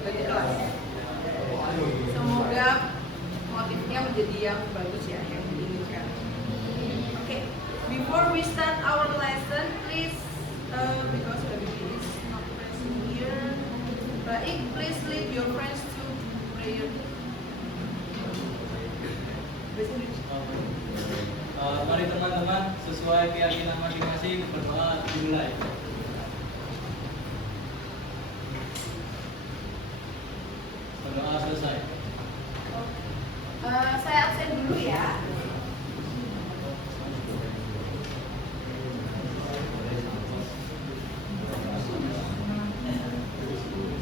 bagi kelas. Semoga motifnya menjadi yang bagus ya, yang diinginkan. Oke, before we start our lesson, please, because Habibie is not present here, Baik, please lead your friends to prayer. Mari teman-teman, sesuai keyakinan masing-masing berdoa dimulai. Berdoa selesai. Saya absen dulu ya.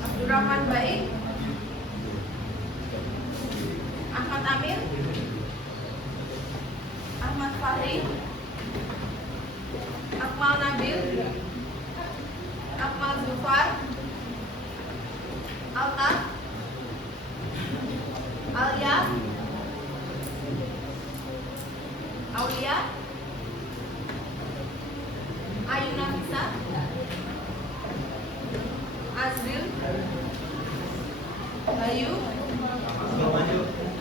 Abdurrahman Baik, Ahmad Amir, Ahmad Fahri, Akmal Nabil, Akmal Zufar, Alta, Alia, Aulia, Ayuna Fisa, Azril, Bayu,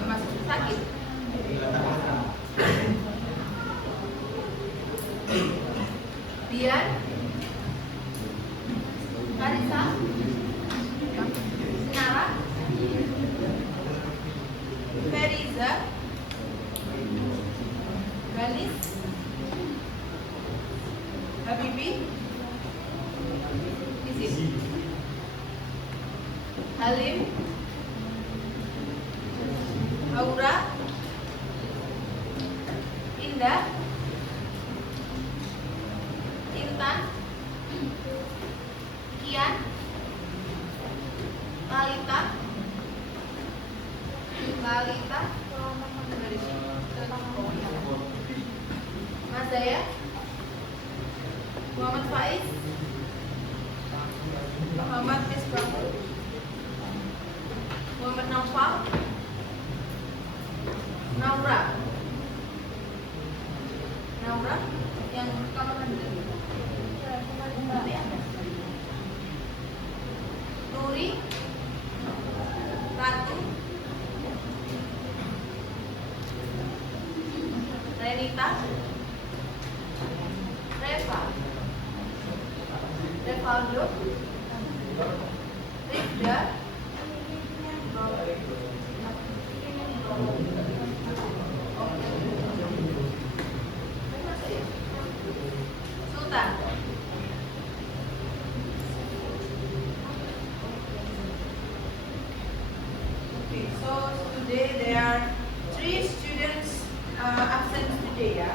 Mas Sakit, Dian, Karisa, Sinara, Feriza, Galis, Habibie, Izin, Halim, Aura, Indah, Intan, Kian, Lalita, Mas Daya, Muhammad Faiz, Muhammad Misbahul, Muhammad Naufal, Naura, yang kamar mandi. Nuri, Ratu, Renita, Reva, Revaldo, Rifda, Sultan. Okay, so today there are 3 students absent today ya.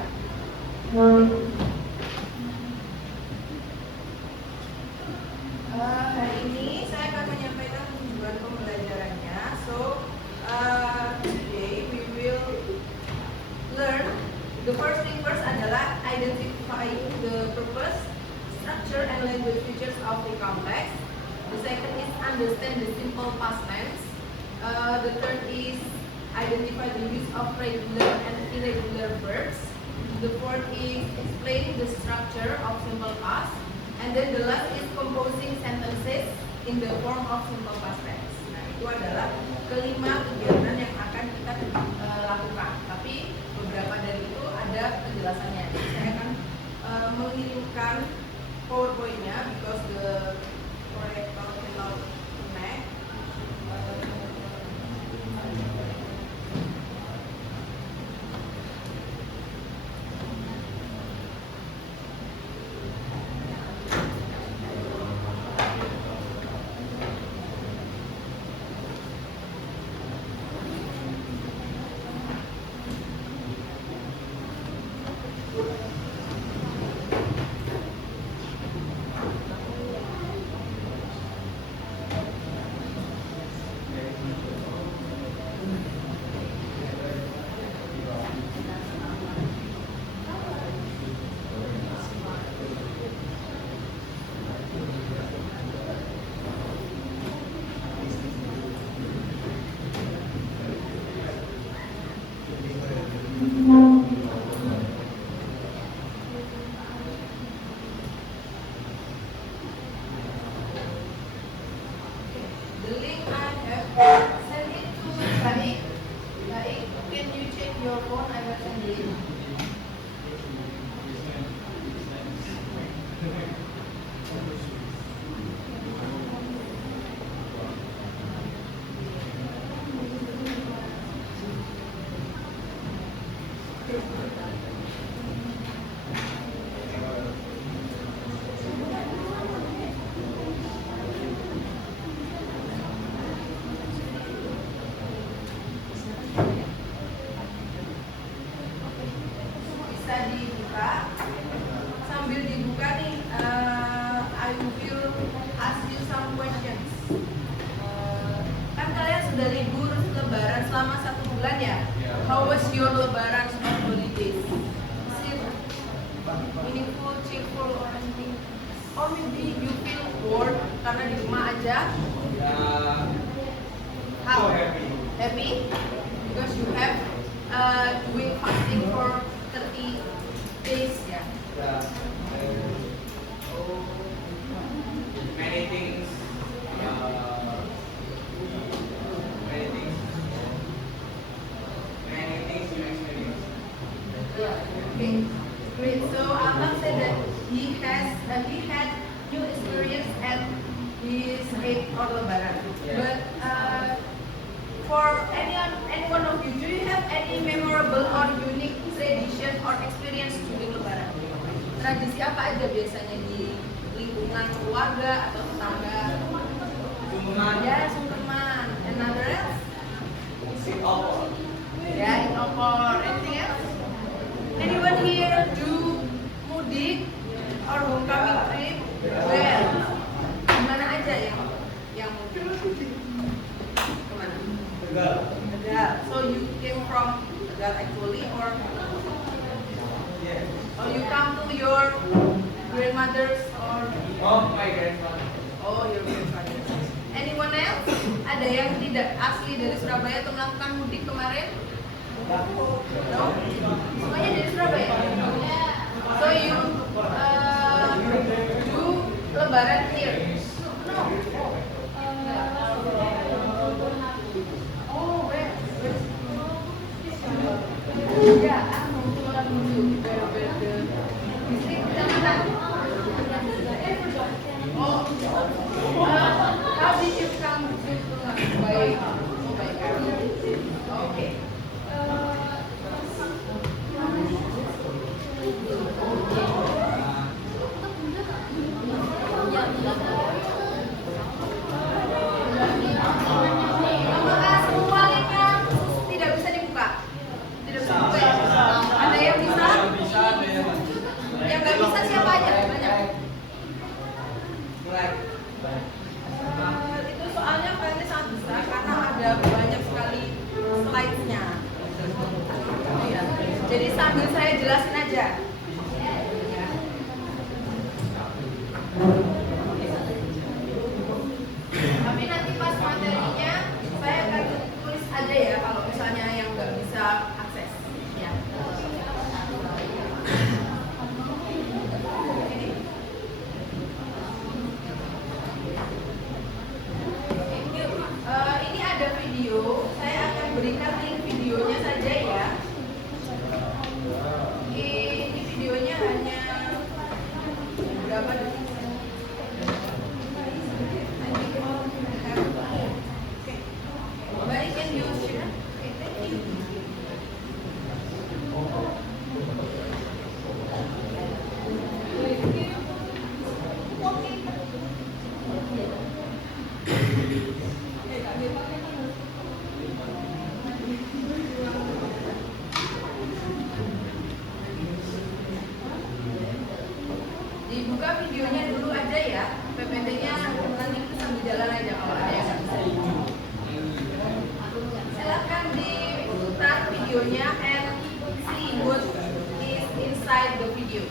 Hari ini saya akan menyampaikan tujuan pembelajarannya. So today we will learn. The first thing first adalah identifying the purpose, structure, and language features of the complex. The second is understand the simple past tense. The third is identify the use of regular and irregular verbs. The fourth is explain the structure of simple past. And then the last is composing sentences in the form of simple past tense. Nah, itu adalah kelima kegiatan yang akan kita lakukan. Tapi beberapa dari itu ada penjelasannya. Jadi saya akan mengirimkan PowerPoint-nya because the proyektor cannot connect. Send it to Baik. Baik, can you check your phone? I will send it. Bisa dibuka. Sambil dibuka nih, I will ask you some questions. Kan kalian sudah libur Lebaran selama 1 bulan ya? How was your Lebaran or holidays? Is it meaningful, cheerful, or anything? Or maybe you feel bored karena di rumah aja? How? Happy? Because you have doing fasting for 30 days ya? Many things. Many things you experience. Okay, great. So Altam said that he had new experience at his 8th or Lebaran. Yeah. But for any one of you, do you have any memorable or unique tradition or experience during Lebaran? Tradisi apa aja biasanya di lingkungan keluarga atau tetangga? Sungkeman. Ya, sungkeman. Another else? Sit opor. Ya, in opor. Anything else? Anyone here do mudik or homecoming trip? Where? Gimana aja yang mudik? Kemana? Tegal. Tegal. So you came from Tegal actually, or you come to your grandmother's or My grandfather. your grandfather? Anyone else? Ada yang tidak asli dari Surabaya untuk melakukan mudik kemarin? No? Semuanya dari Surabaya? So you do Lebaran here? No. Oh, where? Ya, mau keluar dulu. Distrik kecamatan. Oh, how did you come to by car? Okay. Apakah semua linknya tidak bisa dibuka? Tidak bisa dibuka ya? Ada yang bisa? Bisa, ada yang Yang nggak bisa siapa aja? Banyak. mulai. Itu soalnya filenya sangat besar karena ada banyak sekali slide-nya. Iya. Jadi sambil saya jelasin aja. Tapi nanti pas materinya saya akan tulis aja ya kalau misalnya yang nggak bisa akses. Ya. Ini ada video, saya akan berikan link videonya saja ya. Ini videonya hanya berapa detik? Baik, can you share? Okay, thank you. Dibuka videonya dulu aja ya. PPT-nya nanti sambil jalan aja kalau ada yang nggak bisa. Silakan diputar videonya and see what is inside the video.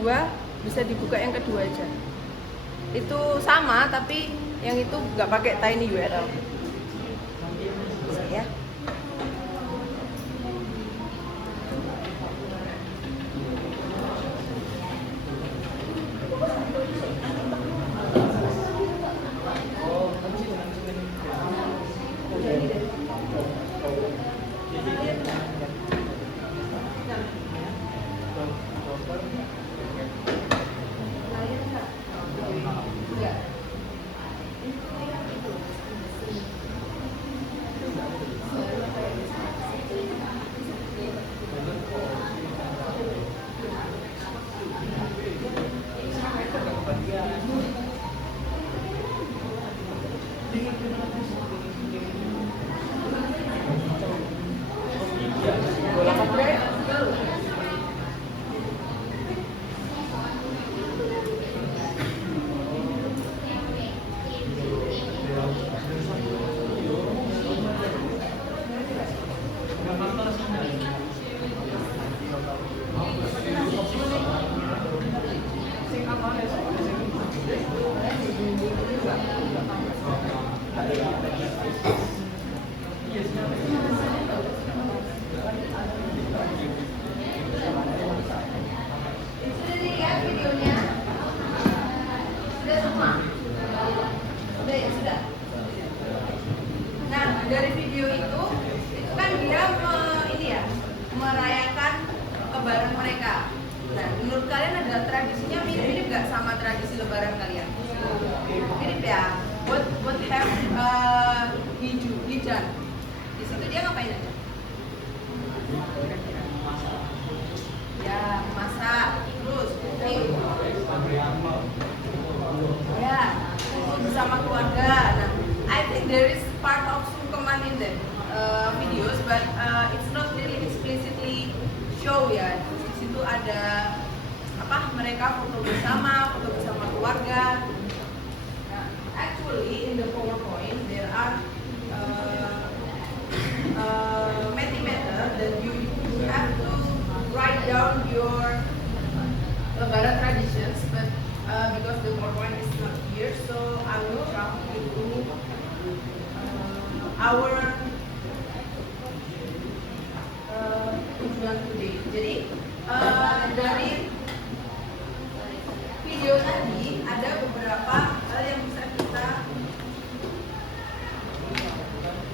kedua bisa dibuka yang kedua aja. Itu sama tapi yang itu nggak pakai tiny URL. Bisa ya. Dari video itu kan dia merayakan lebaran mereka. Nah, menurut kalian ada tradisinya mirip nggak sama tradisi lebaran kalian? Mirip ya. What have he done? Di situ dia ngapain aja? Ya, masak, terus cooking. Ya, kumpul bersama keluarga. Nah, I think there is part of sungkeman in the videos, but it's not really explicitly show ya. Di situ ada mereka foto bersama keluarga. Nah, actually in the PowerPoint there are many methods that you have to write down your lebaran traditions, but because the PowerPoint is not here, so I will jump into our tujuan today. Jadi dari video tadi ada beberapa hal yang bisa kita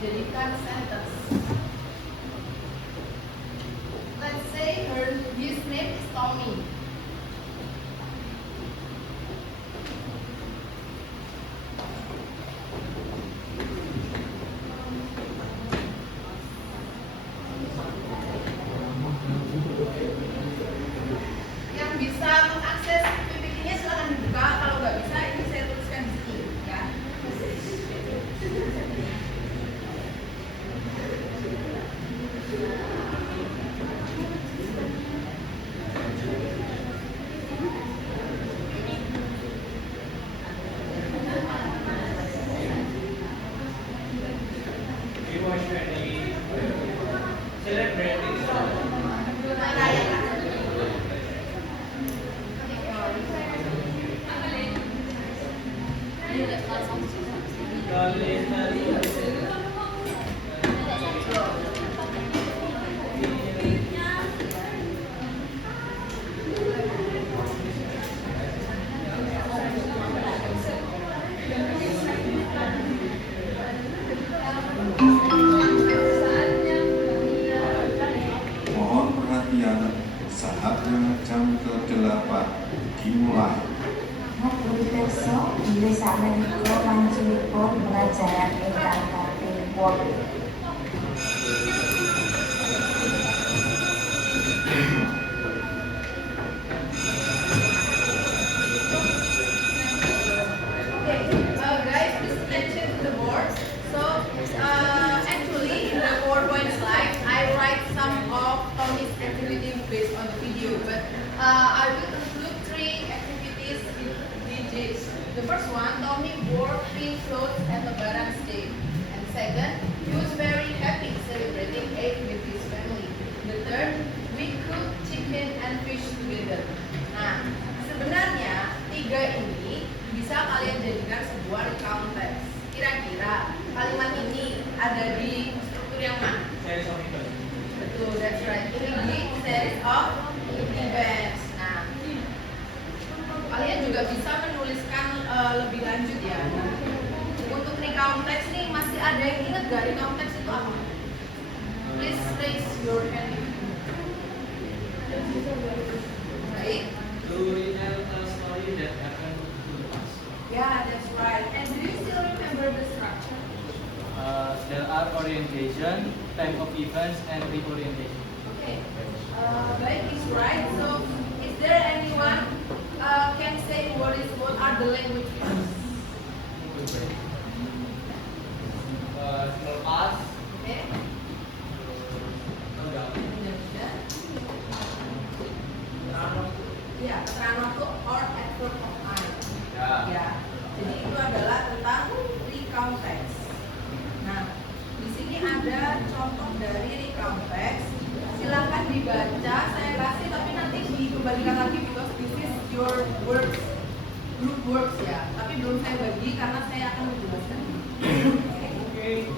jadikan sentence. Let's say his name is Tommy. Mohon perhatian, saatnya jam ke-8 dimulai. Hari besok bisa menika lanjutipun pelajaran ingkang kaping 8. Guys, please attention to the board. So, actually, in the PowerPoint slide, I write some of Tommy's activities based on the video, but I will include 3 activities with DJs. The first one, Tommy wore pink clothes at Lebaran Day, and second, he was very happy celebrating Eid with his family. The third, we cooked chicken and fish together. Nah, juga bisa menuliskan lebih lanjut ya. Untuk recount text nih masih ada yang ingat gak recount text itu apa? Please raise your hand. Baik. To retell a story that happened to the past. Yeah, that's right. And do you still remember the structure? There are orientation, type of events, and reorientation. Okay. Baik, is right. So, is there anyone can say what are the languages? Simple past, Okay. Indonesia. Ya, keterangan waktu or adverb of time. Ya. Jadi itu adalah tentang recount text. Nah, di sini ada contoh dari recount text. Silakan dibaca, saya kasih tapi nanti dikembalikan lagi because this is your words, group words ya. Tapi belum saya bagi karena saya akan menjelaskan. Okay.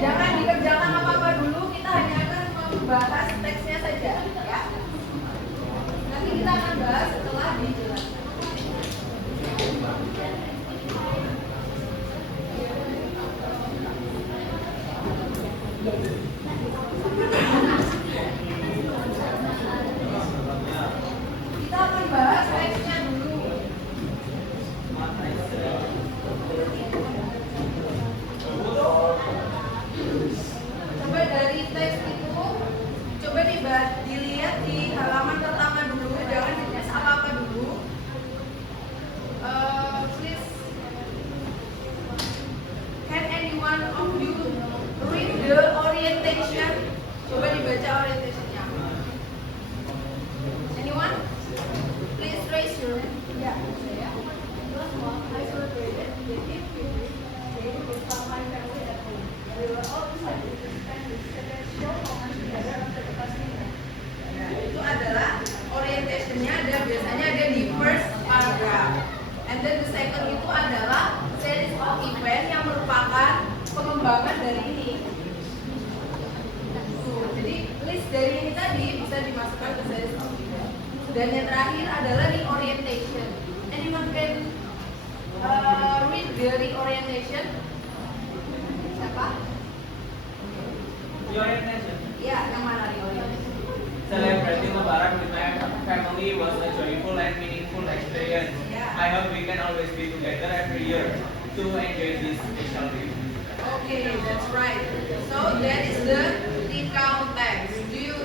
Jangan dikerjakan apa-apa dulu, kita hanya akan membahas teksnya saja ya. Nanti kita akan bahas setelah dijelaskan. Kita akan bahas teksnya dulu. Coba dari teks itu, coba dilihat di halaman pertama dulu, jangan ditulis apa-apa dulu. Please, can anyone of you read the orientation? Coba dibaca orientationnya. Anyone? Please raise your hand. Ya, saya. I celebrated the 50th day with my family at home. We were all excited to spend the second show moment together after the first dinner. Nah, itu adalah orientationnya biasanya ada di first paragraph. And then the second itu adalah series of event yang merupakan pengembangan dari ini. Tuh, jadi list dari ini tadi bisa dimasukkan ke series of event. Dan yang terakhir adalah reorientation. Anyone can read the reorientation? Siapa? Reorientation. Ya, yang mana reorientation? Celebrating Lebaran with my family was a joyful and meaningful experience. Yeah. I hope we can always be together every year to enjoy this special day. Okay, that's right. So that is the recount text. Do you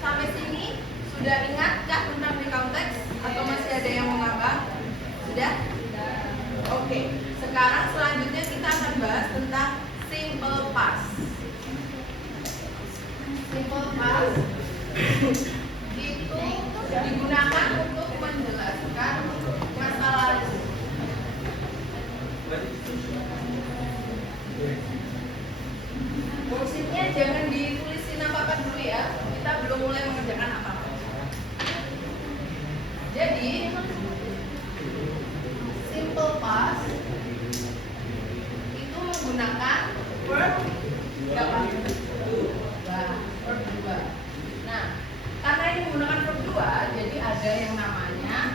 sampai sini sudah ingatkah tentang recount text atau masih ada yang mau ngambang? Sudah? Oke. Sekarang selanjutnya kita akan bahas tentang simple past. Simple past itu digunakan untuk menjelaskan masa lalu. Worksheetnya jangan ditulisin apa-apa dulu ya. Kita belum mulai mengerjakan apa-apa. Jadi simple past itu menggunakan verb berapa? Verb 2. Nah, karena ini menggunakan verb 2, jadi ada yang namanya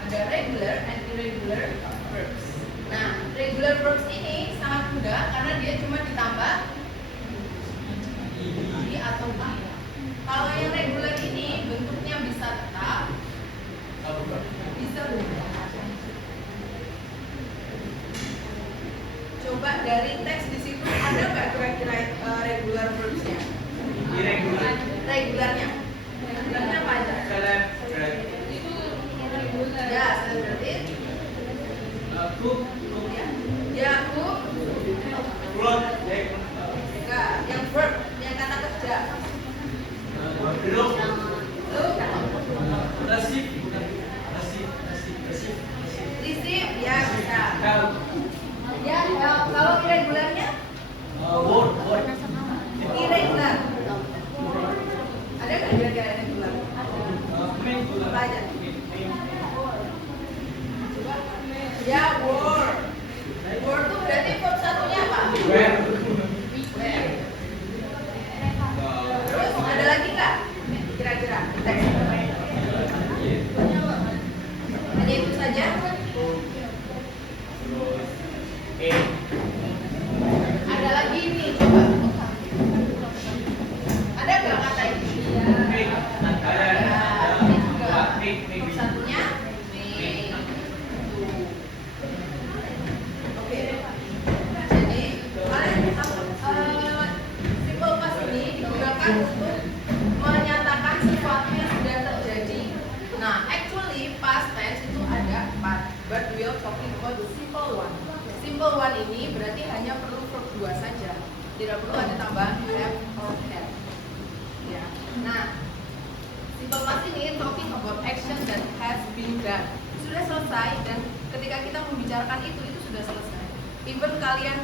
ada regular and irregular verbs. Nah, regular verbs ini sangat mudah karena dia cuma ditambah i atau a. Kalau yang regular ini bentuknya bisa tetap, bisa berubah. Coba dari teks di situ ada nggak kira-kira regular verbsnya? Irregular. Regularnya apa aja? Celebrate. Ya, celebrate. Cook. Ya, cook. Work. Enggak, yang verb, yang kata kerja. kira-kira ini bulan? Main bulan. Apa aja? Main. Ya, word. Word tuh berarti verb satunya apa? Where? Where. Terus ada lagi nggak? Kira-kira teks. Hanya itu saja. Terus Ada lagi nih, coba. Ada nggak kata ini? Make. Ada. Ini juga. Make. Verb satunya make. Oke. Jadi kalian simple past ini digunakan untuk menyatakan sesuatu yang sudah terjadi. Nah, actually past tense itu ada 4, but we are talking about the simple one. Simple one ini berarti hanya perlu verb 2 saja. Tidak perlu ada tambahan have or had. Ya. Nah, simple past ini talking about action that has been done. Sudah selesai dan ketika kita membicarakan itu sudah selesai. Even kalian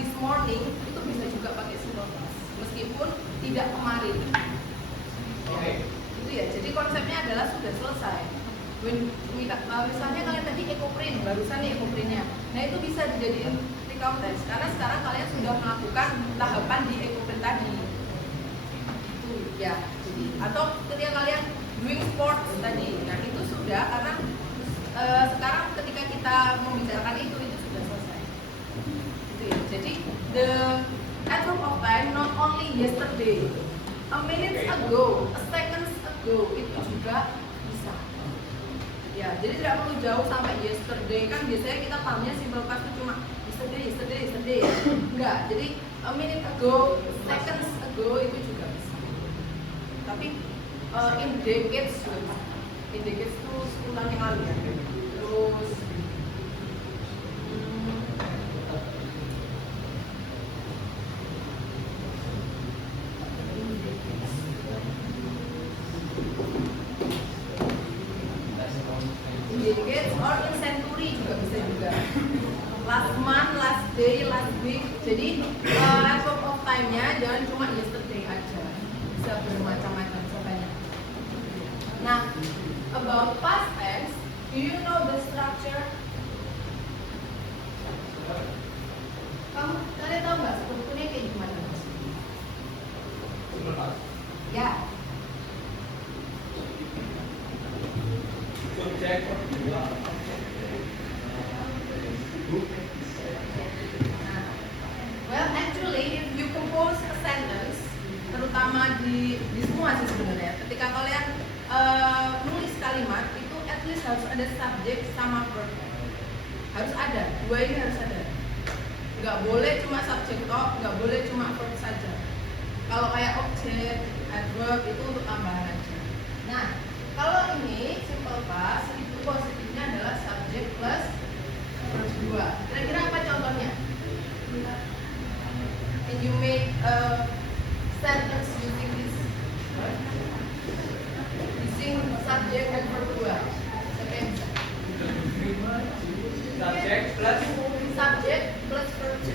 this morning itu bisa juga pakai simple past meskipun tidak kemarin. Oke. Itu ya. Jadi konsepnya adalah sudah selesai. Misalnya kalian tadi ekoprint, barusan nih ekoprintnya. Nah itu bisa dijadiin recount test karena sekarang kalian sudah melakukan tahapan di ekoprint tadi. Itu ya. Jadi atau ketika kalian doing sports tadi, nah itu sudah karena sekarang ketika kita membicarakan itu sudah selesai. Gitu ya. Jadi the adverb of time not only yesterday, a minute ago, a seconds ago itu juga bisa. Ya, jadi tidak perlu jauh sampai yesterday kan biasanya kita pahamnya simple past itu cuma yesterday. Enggak, jadi a minute ago, seconds ago itu juga bisa. Tapi in decades juga bisa. In decades itu 10 tahun yang lalu ya. Terus decades or in century juga bisa juga. Last month, last day, last week. Jadi adverb of time-nya jangan cuma yesterday aja. Bisa bermacam-macam, bisa banyak. Nah, about past tense, do you know the structure? Kalian tahu nggak strukturnya kayak gimana? Ya. Subjek. Well, actually, if you compose a sentence, terutama di semua sih sebenarnya, ketika kalian nulis kalimat itu at least harus ada subjek sama verb. Harus ada, dua ini harus ada. Nggak boleh cuma subjek toh, nggak boleh cuma verb saja. Kalau kayak objek, adverb itu untuk tambahan aja. Nah, kalau ini simple past itu positifnya adalah subjek plus verb 2. Kira-kira apa contohnya? Can you make a sentence using this? Using subject and verb 2. Siapa yang bisa? Subjek plus Subject plus verb 2.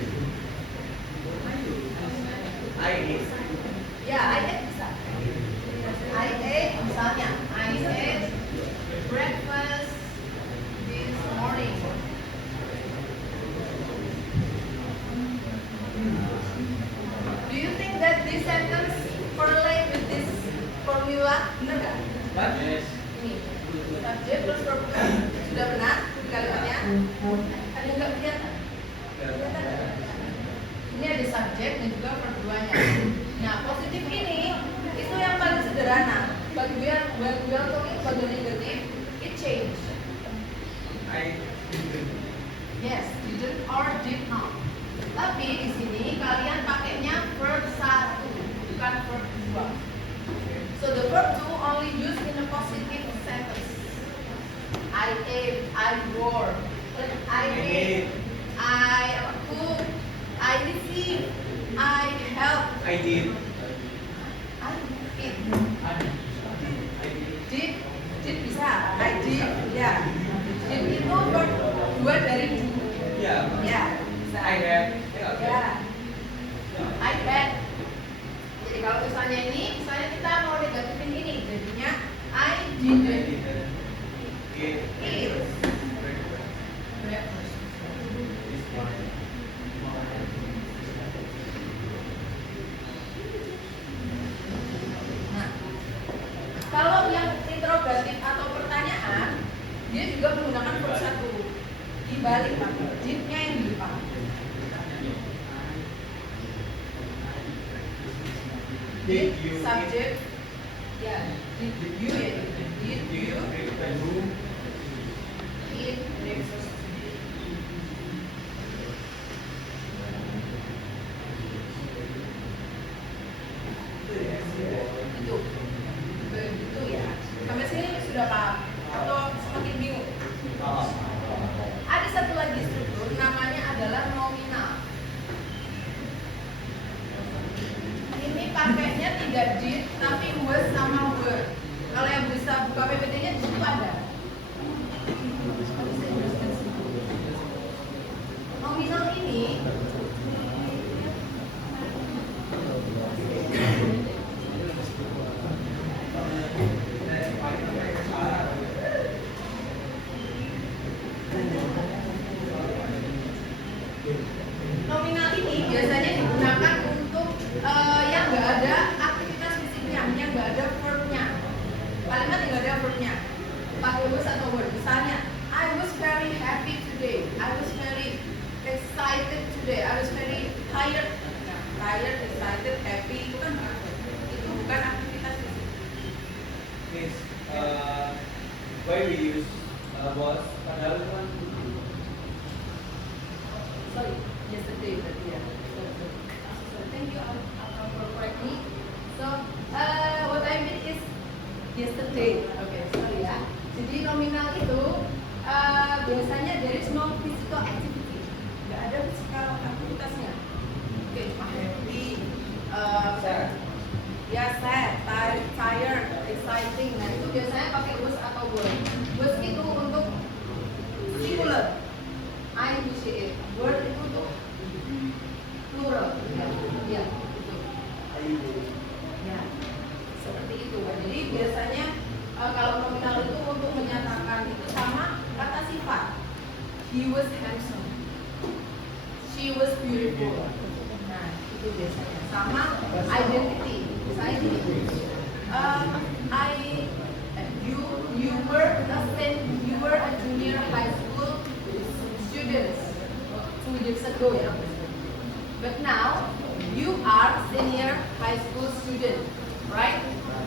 I eat. Ya, I ate bisa. I ate, misalnya, I ate breakfast this morning. Do you think that this sentence correlate with this formula? Benar nggak? What? Yes. Ini, subject plus verb 2. Sudah benar kalimatnya? Ada nggak kelihatan? Ini ada subjek dan juga verb 2-nya. Nah, positif ini itu yang paling sederhana. Bagian talking bagian negatif, it change. I Yes, didn't or did not. Tapi di sini kalian pakainya verb 1, bukan verb 2. So the verb 2 only used in a positive sentence. I ate, I wore, I ate, I cook, I receive, I help, I did. I eat. Did bisa, I did, ya. Did itu verb 2 dari do. Yeah. Ya, bisa. I had. Ya. I had. Jadi kalau misalnya misalnya kita mau negatifin ini, jadinya I didn't eat breakfast. Nah, kalau yang interrogatif atau pertanyaan, dia juga menggunakan verb satu. Dibalik, did-nya yang di depan. Did subject, ya, did you ya, did you eat breakfast today? Itu, begitu ya. Sampai sini sudah paham atau semakin bingung? Ada satu lagi struktur, namanya adalah nominal. Ini pakainya tidak did, tapi was sama were. Kalau yang bisa buka PPT-nya di situ ada. Nominal ini biasanya digunakan untuk yang nggak ada aktivitas fisiknya, yang nggak ada verbnya. Kalimat yang nggak ada verbnya, pakai was atau were. Misalnya, I was very happy today. I was very excited today. I was very tired. Nah, tired, excited, happy itu kan itu bukan aktivitas fisik. Miss, why we use was padahal itu kan Sorry, yesterday berarti ya. So thank you for correcting me. So what I mean is yesterday. Okay, sorry ya. Jadi nominal itu biasanya there is no physical activity. Nggak ada physical aktivitasnya. Oke, cuma happy, ya sad, tired, exciting. Nah itu biasanya pakai was atau were. Was itu untuk singular. I use it. Word itu untuk plural. Ya, itu. Ya, seperti itu. Jadi biasanya kalau nominal itu untuk menyatakan itu sama kata sifat. He was handsome. She was beautiful. Nah, itu biasanya sama identity. Misalnya gini. You were a junior high school students 2 years ago ya. But now you are senior high school student, right?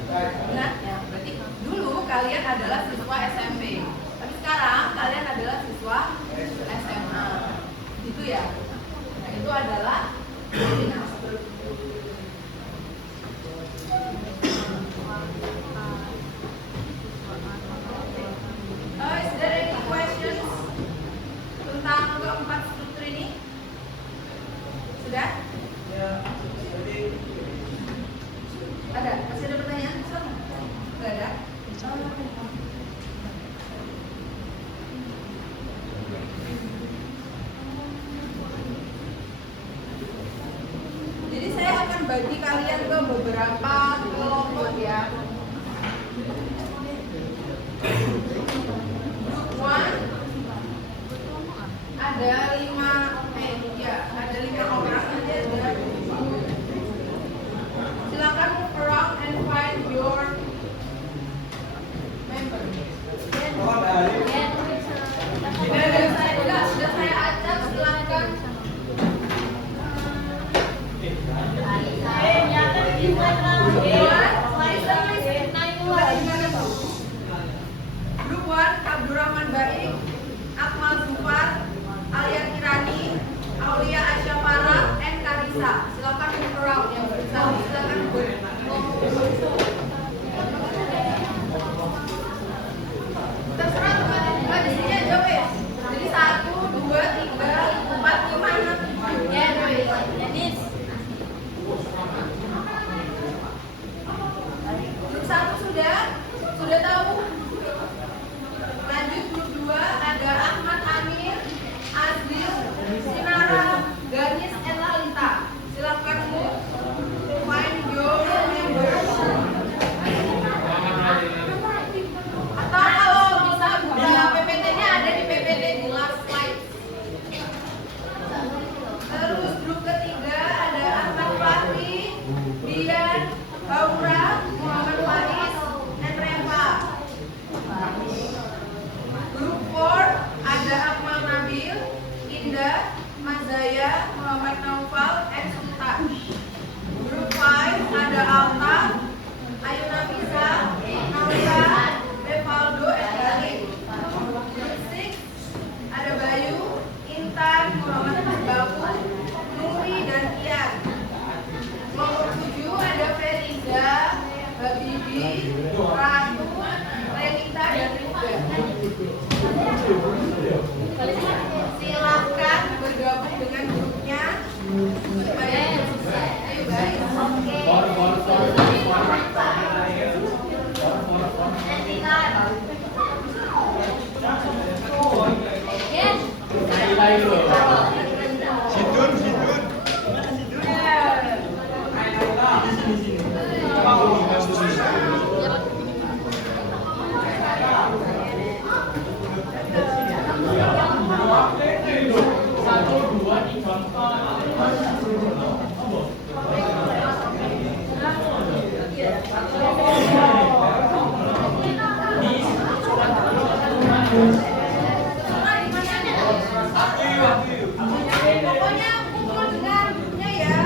Benar ya. Berarti dulu kalian adalah siswa SMP, tapi sekarang kalian adalah siswa SMA. Gitu ya. Nah, itu adalah nominal. Is there any questions tentang keempat struktur ini? Sudah? ya jadi Ada? Masih ada pertanyaan? Tidak ada? Jadi saya akan bagi kalian ke beberapa kelompok ya. Group 1 ada 5 orang nanti ada. Silakan move around and find your member. Sudah saya acak, silakan. Grup 1 Abdurrahman Baik, Akmal Zufar, Alia Kirani, Aulia Asyafara, and Karisa. Silakan move around yang bersama. Silakan. Terserah teman-teman di sini aja wes. Jadi 1, 2, 3, 4, 5, 6. Ya, jadi grup 1 sudah tahu. Lanjut grup 2 ada Ahmad Amir, Azril, Sinara, Ganis, and Lalita. Silakan. Aura, Muhammad Faris, and Reva. Group 4 ada Akmal Nabil, Indah, Mazaya, Muhammad Naufal, and Sultan. Group 5 ada Alta, Ayu Nafisa, Naura, Bevaldo, and Galih. Group 6 ada Bayu, Intan, Muhammad Baku, Nuri, dan Ian. Kelompok 7 ada Feriza, Bibi, Ratu, Renita, dan Rida. Silahkan bergabung dengan grupnya supaya sukses. Ayo guys. Pokoknya kumpul dengan grupnya ya.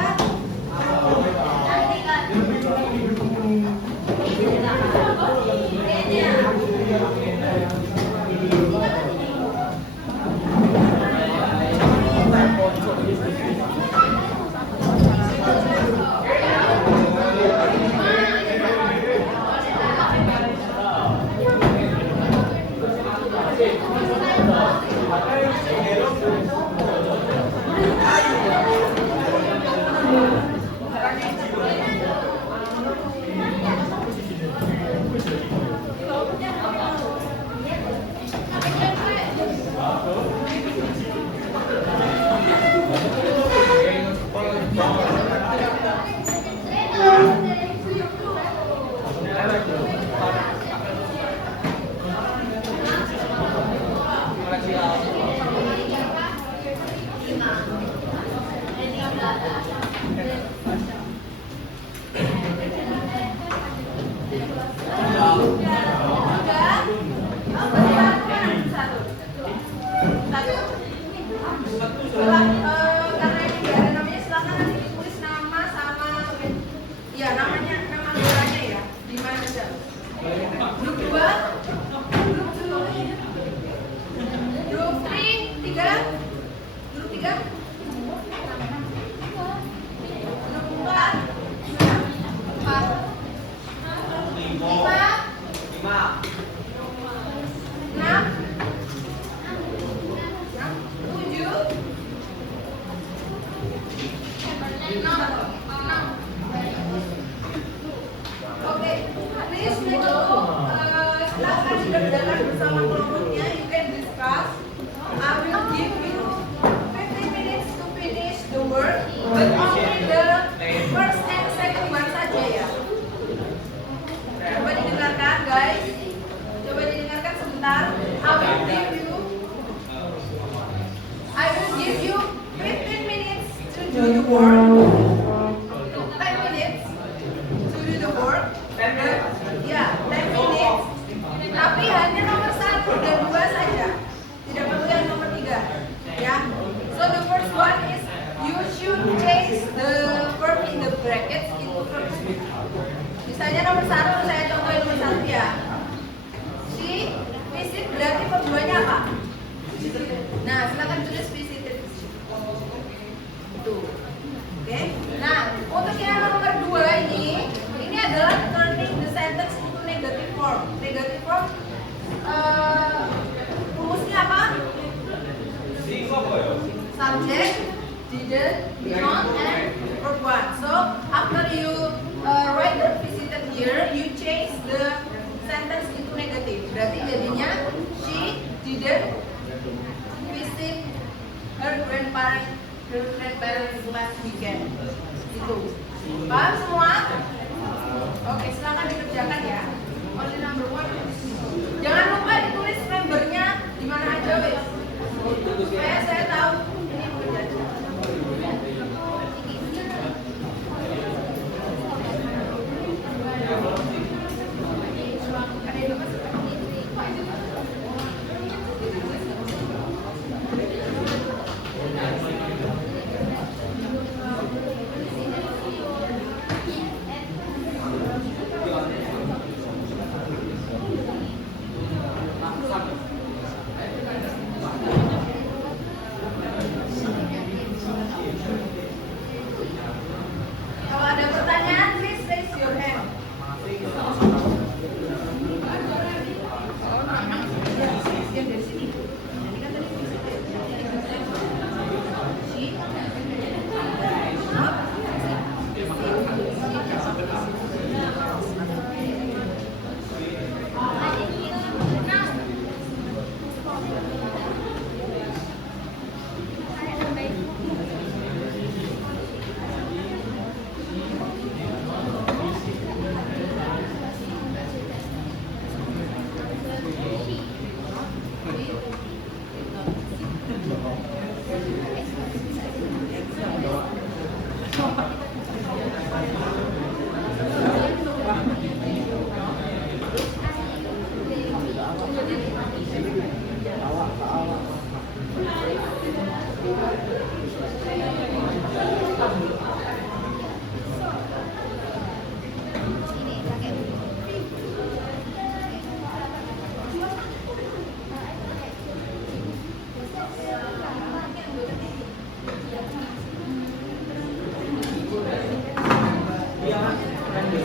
Karena ini nggak ada namanya, silakan nanti ditulis nama sama ya namanya, nama anggotanya ya, di mana aja. Grup 2, grup 2, grup 3, grup 3, grup 4, 5, 6, 7, 6. Oke, please silakan dikerjakan bersama kelompoknya. You can discuss. I will give you 15 minutes to finish the work, but only the first and second one saja ya. Coba didengarkan guys. Coba didengarkan sebentar. I will give you 15 minutes to do the work. 10 minutes to do the work. Ya, 10 minutes. Tapi hanya nomor 1 dan 2 saja. Tidak perlu yang nomor 3. Ya. So the first one is you should change the verb in the brackets into verb. Misalnya nomor 1, saya contohin nomor 1 ya. She visit berarti verb 2-nya apa? Nah, silakan tulis visited. Tuh. Oke. Nah, untuk yang nomor 2 ini adalah turning the sentence into negative form. Negative form rumusnya apa? Subject, didn't, did not, and verb 1. So, after you write the visited here, you change the sentence into negative. Berarti jadinya she didn't visit her grandparents last weekend. Itu. Paham semua? Oke, silakan dikerjakan ya. Only number 1. Jangan lupa ditulis membernya di mana aja, wes. Supaya saya tahu ini pekerjaan.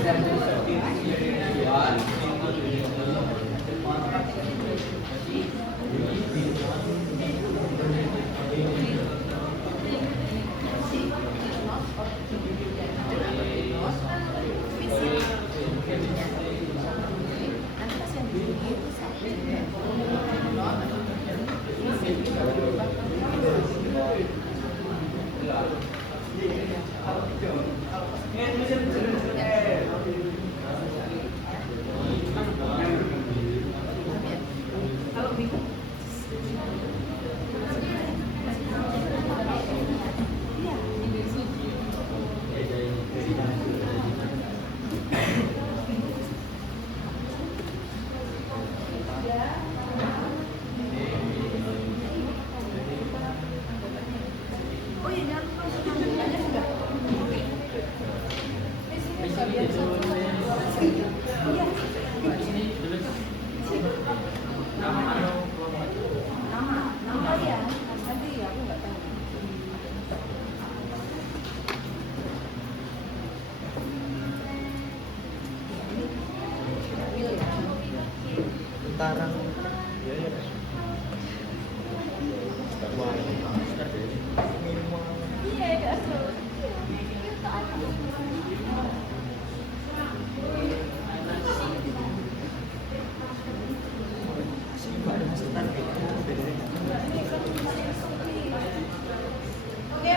Okay,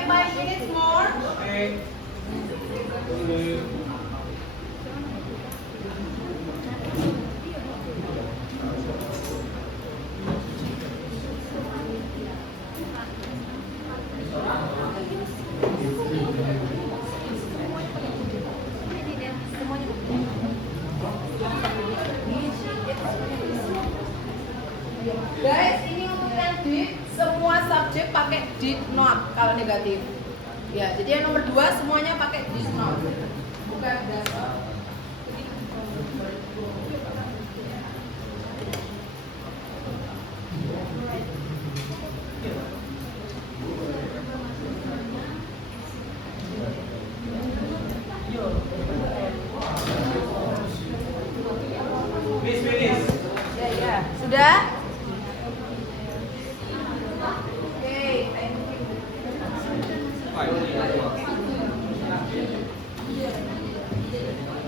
5 minutes more. Okay. Guys, ini untuk yang did, semua subjek pakai did not kalau negatif. Ya, jadi yang nomor 2 semuanya pakai did not. Bukan does not. Miss finish. Ya, sudah? Oke, thank you.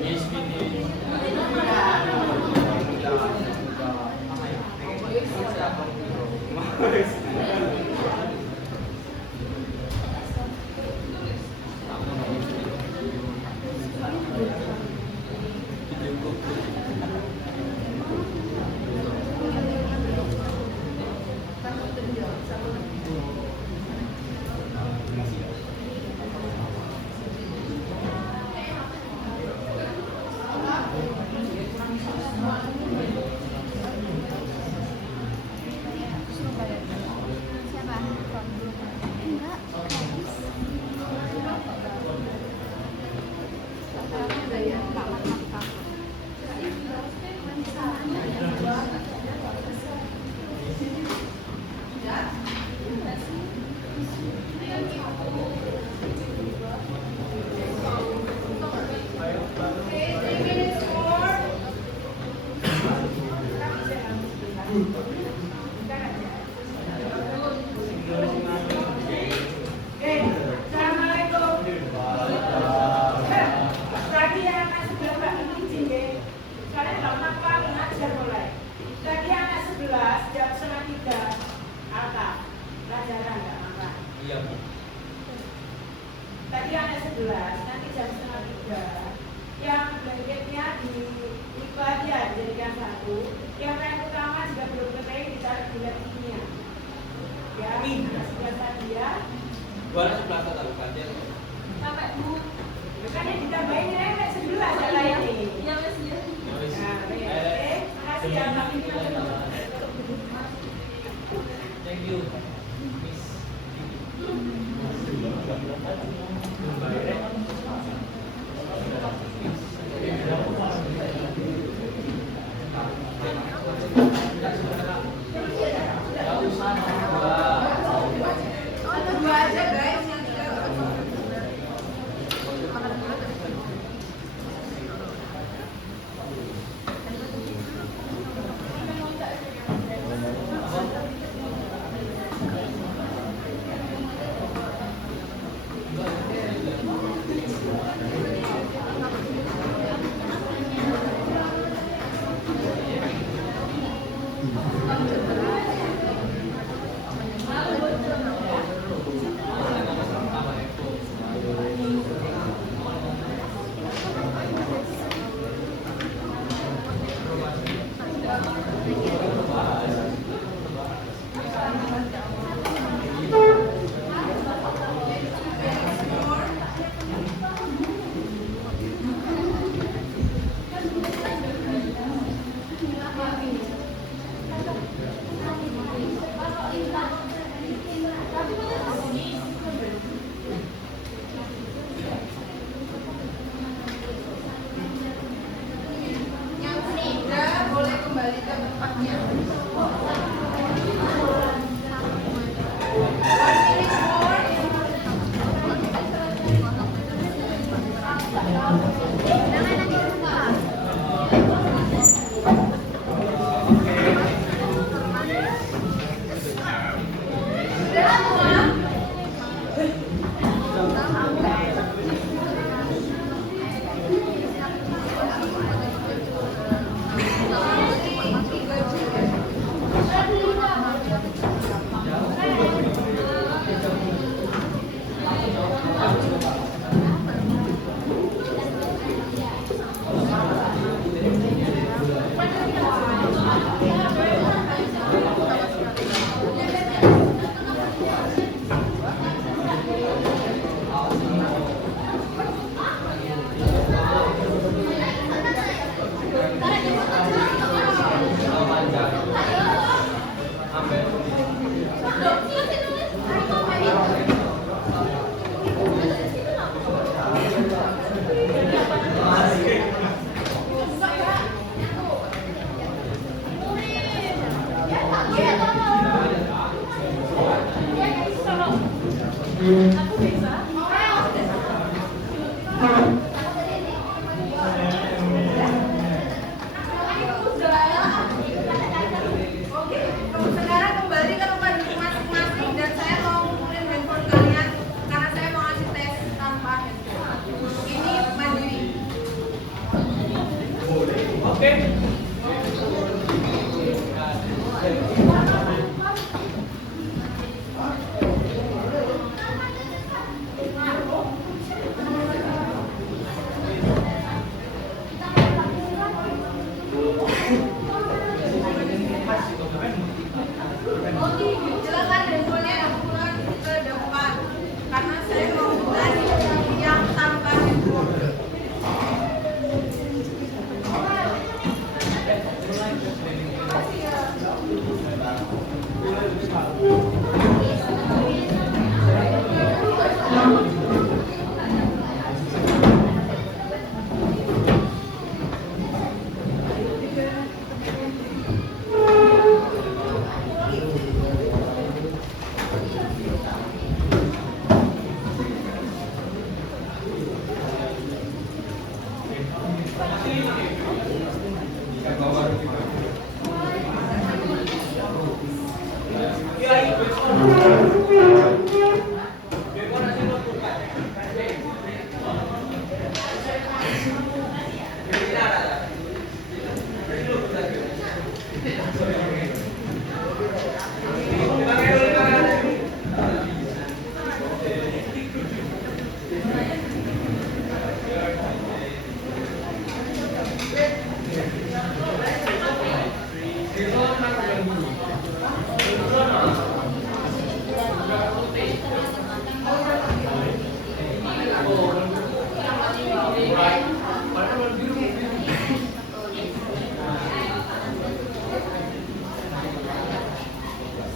Miss finish. Okay, 3 minutes more. Assalamualaikum. Tadi anak sebelah Mbak izin deh. Kalian nggak apa-apa ngajar mulai. Tadi anak 11 jam 2:30 apa? Pelajaran nggak apa? Iya, Bu. Tadi anak 11 nanti jam 2:30. Yang blanketnya dibuka aja dijadikan satu. Yang kain utama juga belum kering ditaruh di latinnya. Ya, sebelah tadi ya. Gua sebelah kata bukan dia. Sampai Bu. Kan yang ditambahin ini sebelah jalan ini. Iya, Mas. Nah, oke. Makasih ya, Mbak. Thank you. Ada 2 aja guys yang 3. Oke, sekarang kembali ke tempat duduk masing-masing dan saya mau ngumpulin handphone kalian karena saya mau ngasih tes tanpa handphone. Ini mandiri. Oke. Silakan handphonenya dapurkan ke depan karena saya mau tes yang tanpa handphone.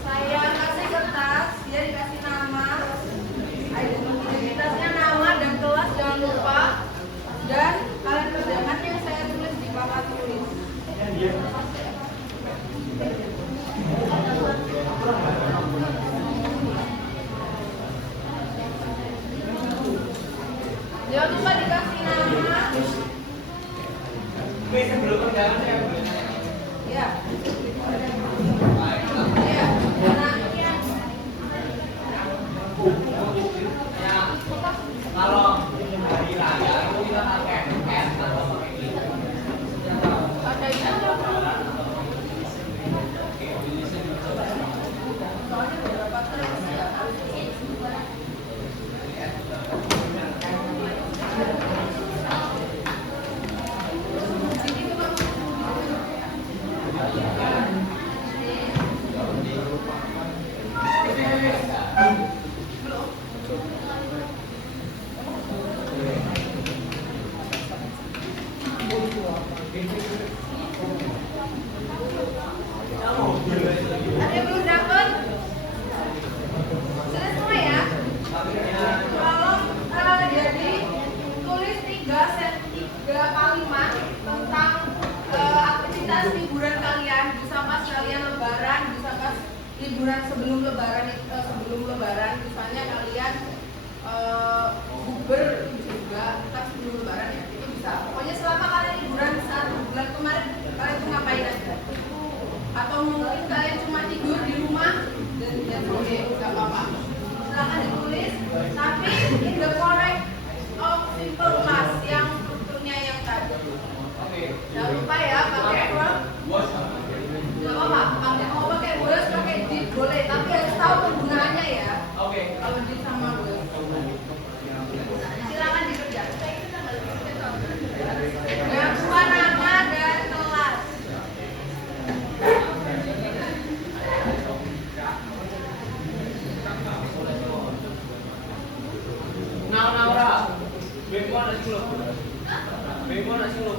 Saya kasih kertas, dia dikasih nama, identitasnya nama dan kelas jangan lupa, dan kalian kerjakan yang saya tulis di papan tulis. Jangan lupa dikasih nama. Sebelum perjalanan saya boleh nanya. Ya. Ya. Kalau hari raya itu kita pakai es atau pakai ini. Ada itu. Soalnya beberapa terus ya. Ada yang belum dapat? Sudah semua ya? Tolong jadi tulis 3 kalimat tentang aktivitas intensitas liburan kalian bisa pas kalian lebaran, bisa pas liburan sebelum lebaran, misalnya kalian bukber juga pas sebelum lebaran ya, itu bisa. Pokoknya selama kalian liburan 1 bulan kemarin kalian tuh ngapain aja? Atau mungkin kalian cuma tidur di rumah dan boleh, nggak apa-apa. Silakan ditulis, tapi in the correct of simple class yang strukturnya yang tadi. Jangan lupa ya pakai verb. Nggak apa-apa, mau pakai was, pakai did boleh, tapi harus tahu penggunaannya ya. Kalau did sama was. Silakan dikerjakan. Yang dua nama dan kelas. Naura, bagaimana sih lo? Bagaimana sih lo?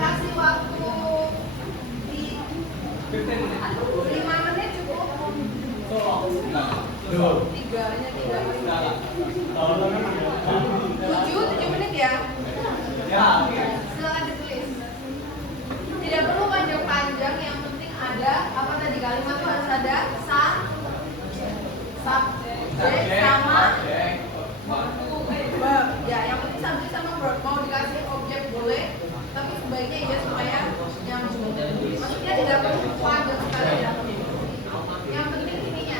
Kasih waktu di 5 menit cukup. 7 menit ya. Silakan ditulis. Tidak perlu panjang-panjang, yang penting ada apa tadi kalimat itu harus ada subjek sama verb. Ya, yang penting subjek sama verb. Mau dikasih objek boleh, tapi sebaiknya ya supaya nyambung. Maksudnya tidak perlu panjang sekali ya. Yang penting ininya.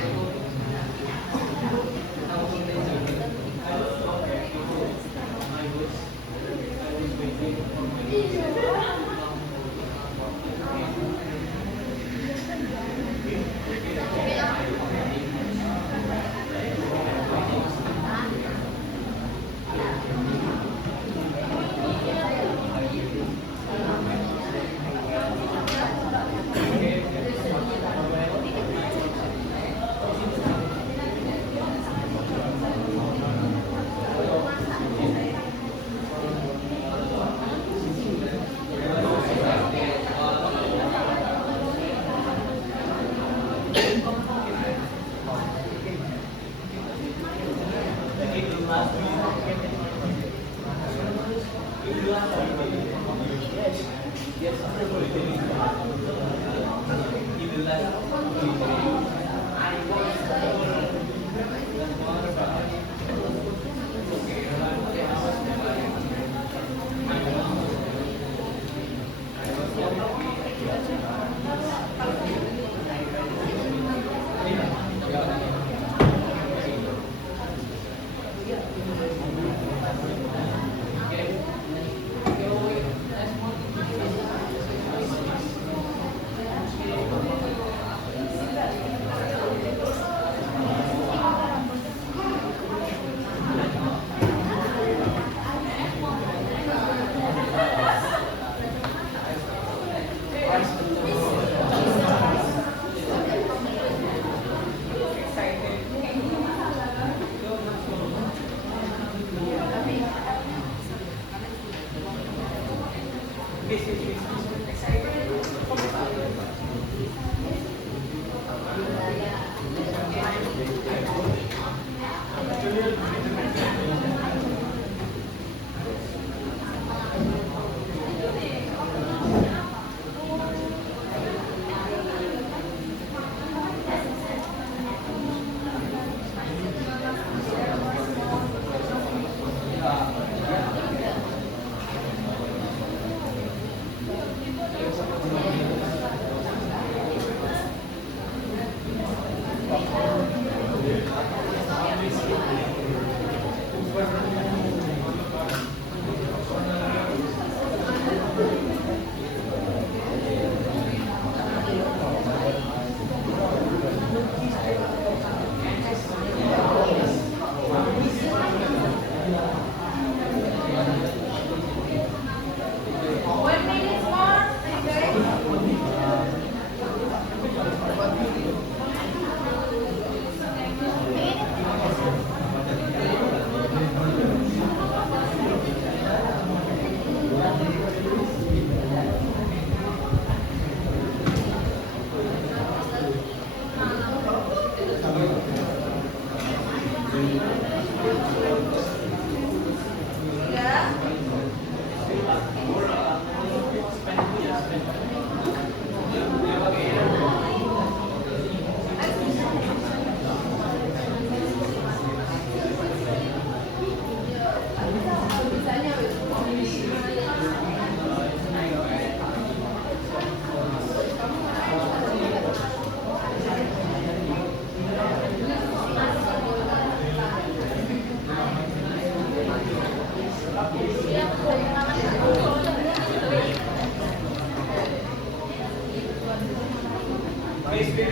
Please finish.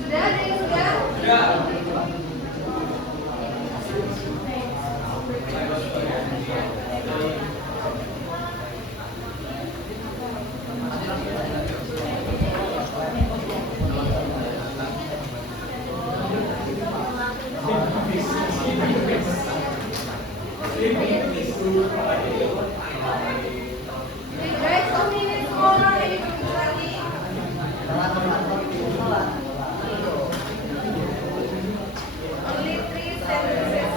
Sudah ada yang sudah? Sudah. Okay, guys, 2 minutes more. Ini bagus lagi. Only 3 sentences.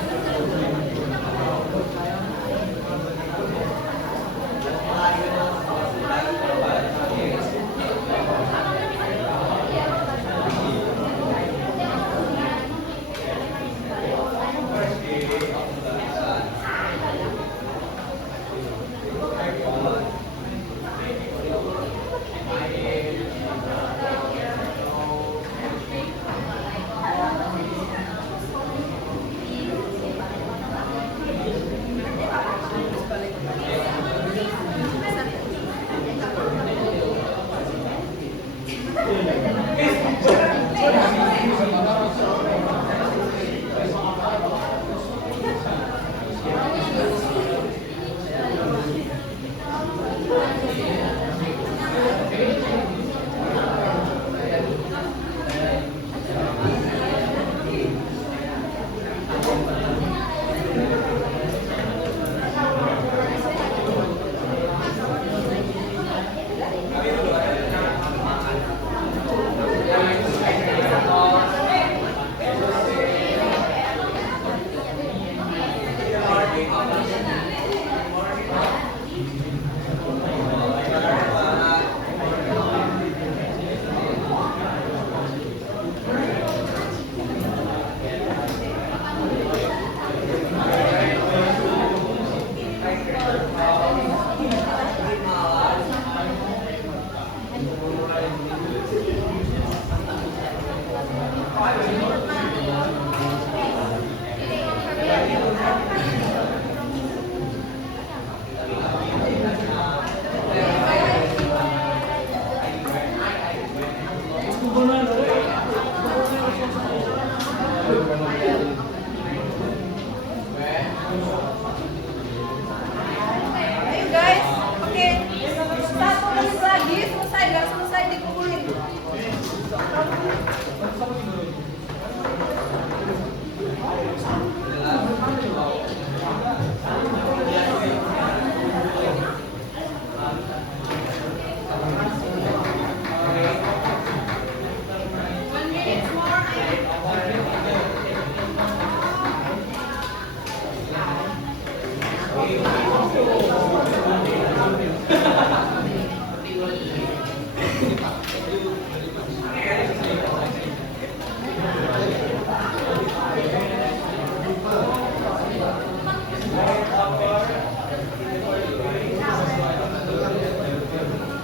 Ayo guys, oke. 1 menit lagi selesai, nggak selesai dikumpulin. One minute more, ayo.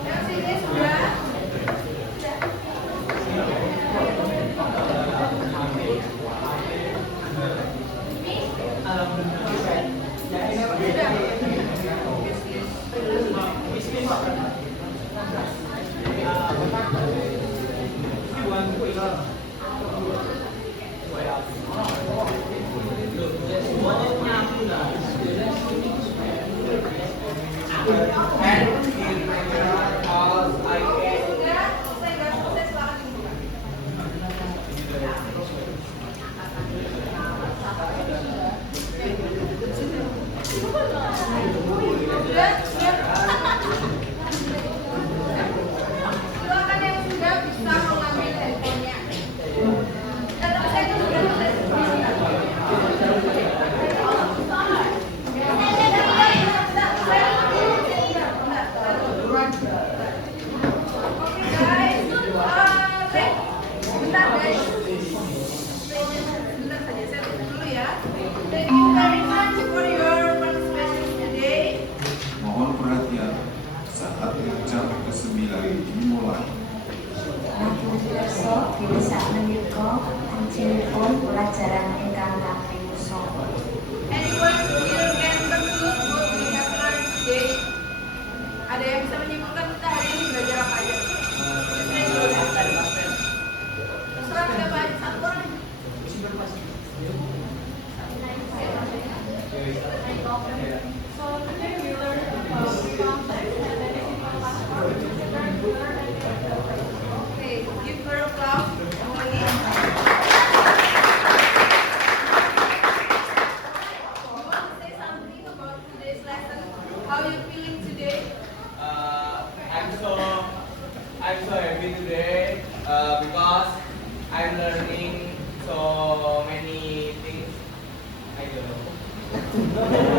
Yang sini sudah. Silakan yang sudah bisa mengambil handphonenya. Tapi saya itu sudah Thank you very much for your participation today. Mohon perhatian, saatnya jam ke-9 dimulai. Besok bisa menikah Lajengipun pelajaran ingkang kaping 9. Anyone here can conclude what we have learned today? Ada yang bisa menyimpulkan kita hari ini belajar apa aja? Terserah siapa aja, satu orang. So today we learned about context and then if you want to learn Okay, give her a clap. Lagi. You want to say something about today's lesson? How you feeling today? I'm so happy today because I'm learning so many things. I don't know.